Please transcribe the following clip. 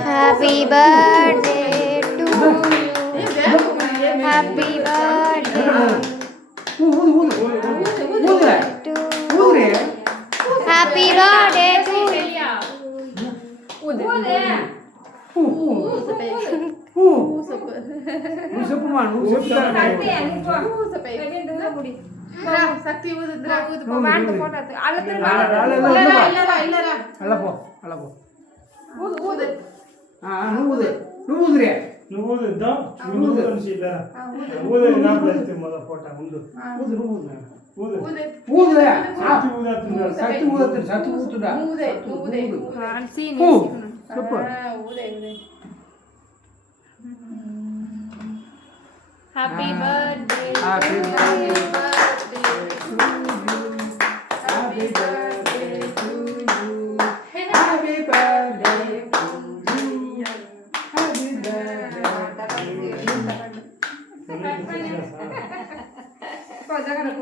Happy birthday to you. Happy birthday to Happy birthday to Happy birthday. Happy birthday. Happy birthday to you. Happy birthday to you. Happy birthday.